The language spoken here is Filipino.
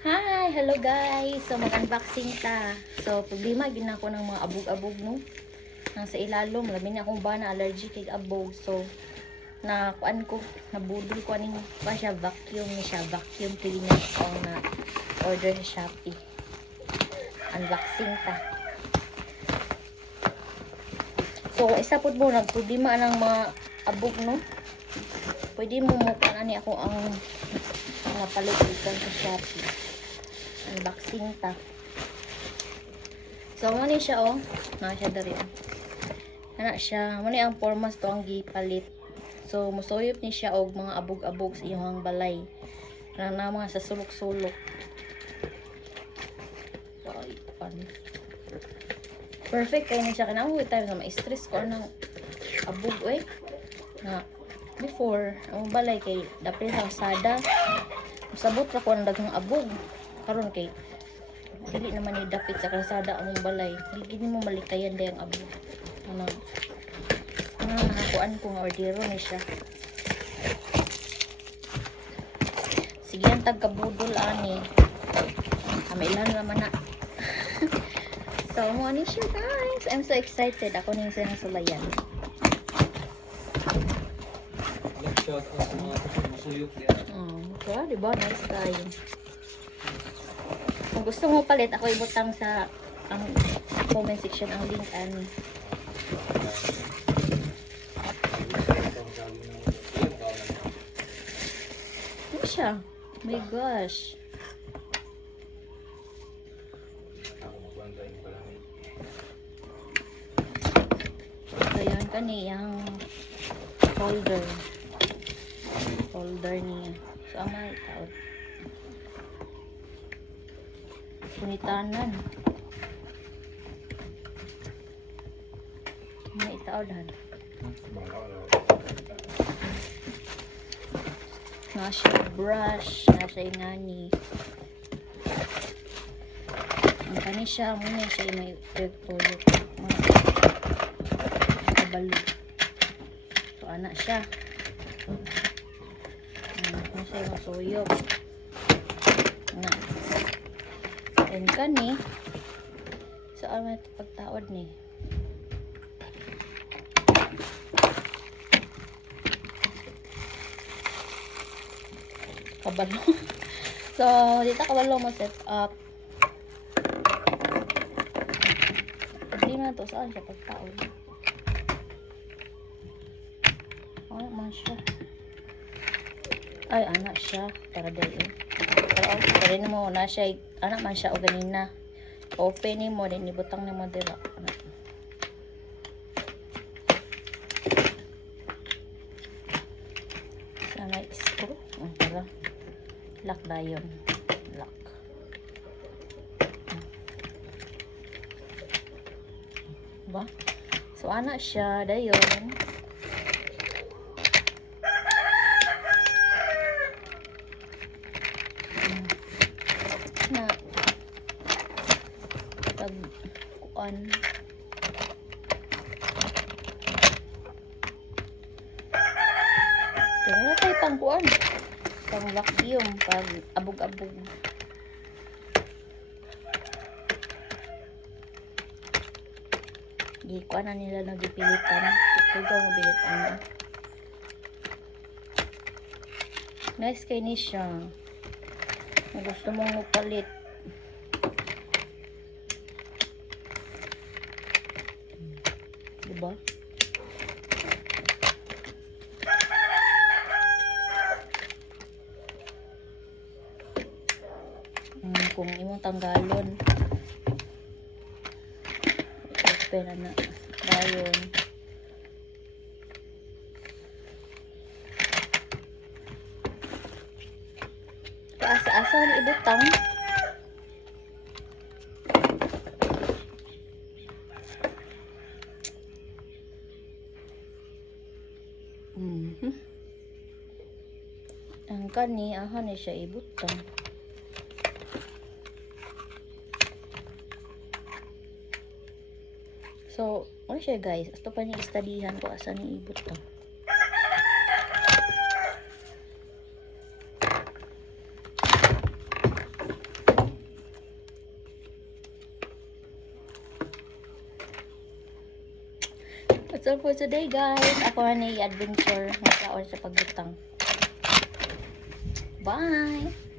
Hi! Hello guys! So mag-unboxing ta. So problema gina ko ng mga abog-abog no. Nang sa ilalom, labi na akong bana allergic kay abog. So na kuan ko, nabudol ko aning pa siya vacuum ni siya, vacuum cleaner ko na order sa Shopee. Unboxing ta. So isa pud mo nagproblema ng mga abog no. Pwede mo mo kuan ani ako ang napalit ikan sa Shopee. Unboxing ta. So mo ni siya oh, na siya diri. Ana siya, mo ni ang formas to ang gipalit. So musuyop ni siya og mga abog-abog sa iyang balay. Na mga sa sulok-sulok. Ay, perfect kay ni siya kanang time na ma-stress ko ng abog oy. Na before ang balay kay dapit sa kasada. Sabot ra ko ang daghang abog. Karon kay dili naman ni dapit sa kalsada ang balay. Gigi mo malikayan day ang abog. Ano? Nakakuan ko nga ordero ni siya. Sige ang tagkabudol ani. Kamailan naman na. So mo ani siya guys. I'm so excited. Ako ning sa sulayan. Shout out sa mga masuyok diyan. Kaya diba next time. Kung gusto mo palit, ako ibutang sa ang comment section ang link ani. Ano siya? My gosh. Ayan kaniyang holder. Holder niya. So, ang mga tao. Sunitanan. May tao dahan. Nasa brush. Nasa ingani. Ang kani siya. Muna siya may tulog. Mga kabalo. So, anak siya. Ano siya yung suyok. Na. And kani. Saan may pagtaod ni? Kabalo. So, dito kabalo mo set up. Hindi na to. Saan siya pagtaod? Ano man siya? Ay, anak siya. Tara dahil. Pero rin mo na siya. Anak man siya o ganina. Open ni mo. Then ibutang ni mo dira. Sana screw. Tara. Lock na yun. Lock. Diba? So, anak siya. Dayon. Na pagkuan kaya na tayo pangkuan pang vacuum pag abog-abog gikuan na nila nagipilitan ito mabilitan na nice kay ni siya. Kung gusto mong mapalit. Diba? Kung imong tanggalon. Open na. Dayon. Asa-asa ang ibutang. Ang kani, aha na siya ibutang. So, ano siya guys? Ito pa niya istadihan ko asa ni ibutang. That's all for today, guys. Ako na adventure. Nagkaon sa pagbutang. Bye!